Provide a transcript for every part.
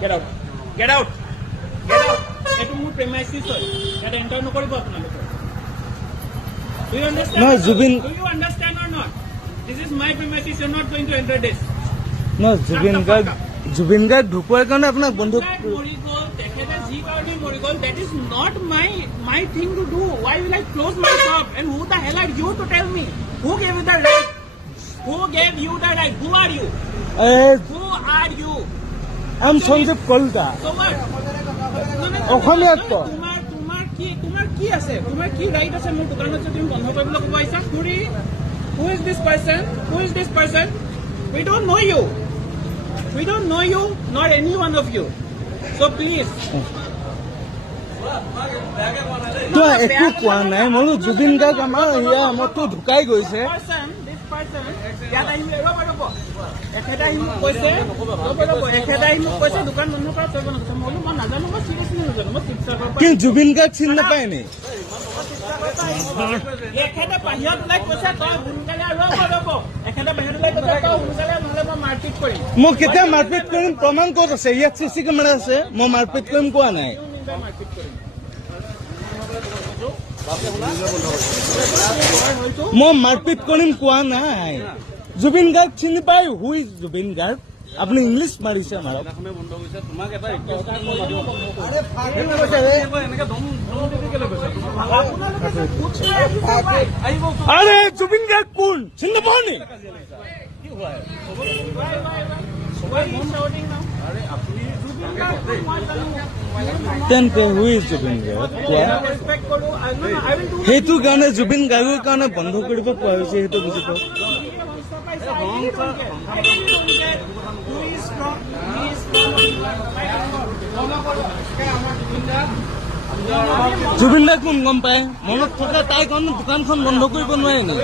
Get out. Get out. Get out. Etu মোৰ premises হয়. Eta enter নকৰিব আপোনালোকে। Do you understand? No, Zubin. Do you understand or not? This is my premises. You're not going to enter this. No, Zubin Garg ঢুকোৱাৰ কাৰণে আপোনাক বন্ধ That is not my thing to do. Why will I close my shop? And who the hell are you to tell me? Who gave you the right? Who gave you the right? Who are you? Who are you? I'm Sanjeev Kolta. So what? অসমীয়াত ক তোমাৰ কি আছে? তোমাৰ কি right আছে মোৰ দোকানত যদি তুমি বন্ধ কৰিবলৈ ক'ব আহিছা? Who is this person? Who is this person? We don't know you. We don't know you, not any one of you. So please. তো একো কোৱা নাই মই জুবিন গাৰ্গ আমাৰ ইয়া মতো ঢুকাই গৈছে কিন্তু জুবিন গাৰ্গ চিনি নাপায় নি মই কেতিয়া মাৰপিট কৰিম প্ৰমাণ ক'ত আছে ইয়াত চিচি কেমেৰা আছে মই মাৰপিট কৰিম কোৱা নাই মই মাৰপিট কৰিম কোৱা নাই জুবিন গাৰ্গ চিনি পাই হু ইজ জুবিন গাৰ্গ আপুনি ইংলিছ মাৰিছে মাৰক আৰে জুবিন গাৰ্গ কোন চিনি নাপাওঁ নি তেন্তে হু ইজ জুবিন গাৰ্গ সেইটো কাৰণে জুবিন গাৰ্গৰ কাৰণে বন্ধ কৰিব কোৱা হৈছে সেইটো বুজি পাওঁ জুবিন দাক কোন গম পায় মনত থকা তাই কোনো দোকানখন বন্ধ কৰিব নোৱাৰে নি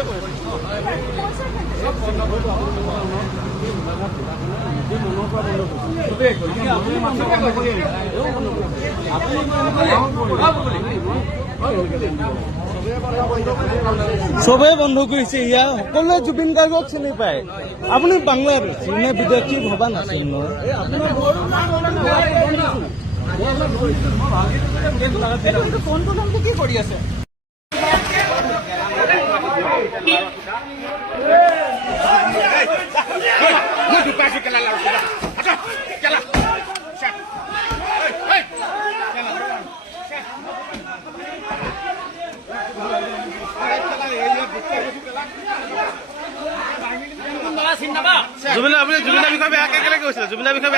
চবে বন্ধ কৰিছে ইয়া সকলোৱে জুবিন গাৰ্গক চিনি পায় আপুনি বাংলাৰ চিনে বিদেশী ভবা নাছিল কি কৰি আছে জুবিনৰ বিষয়ে বেয়াকে কেলে কৈছিলে জুবিনৰ বিষয়ে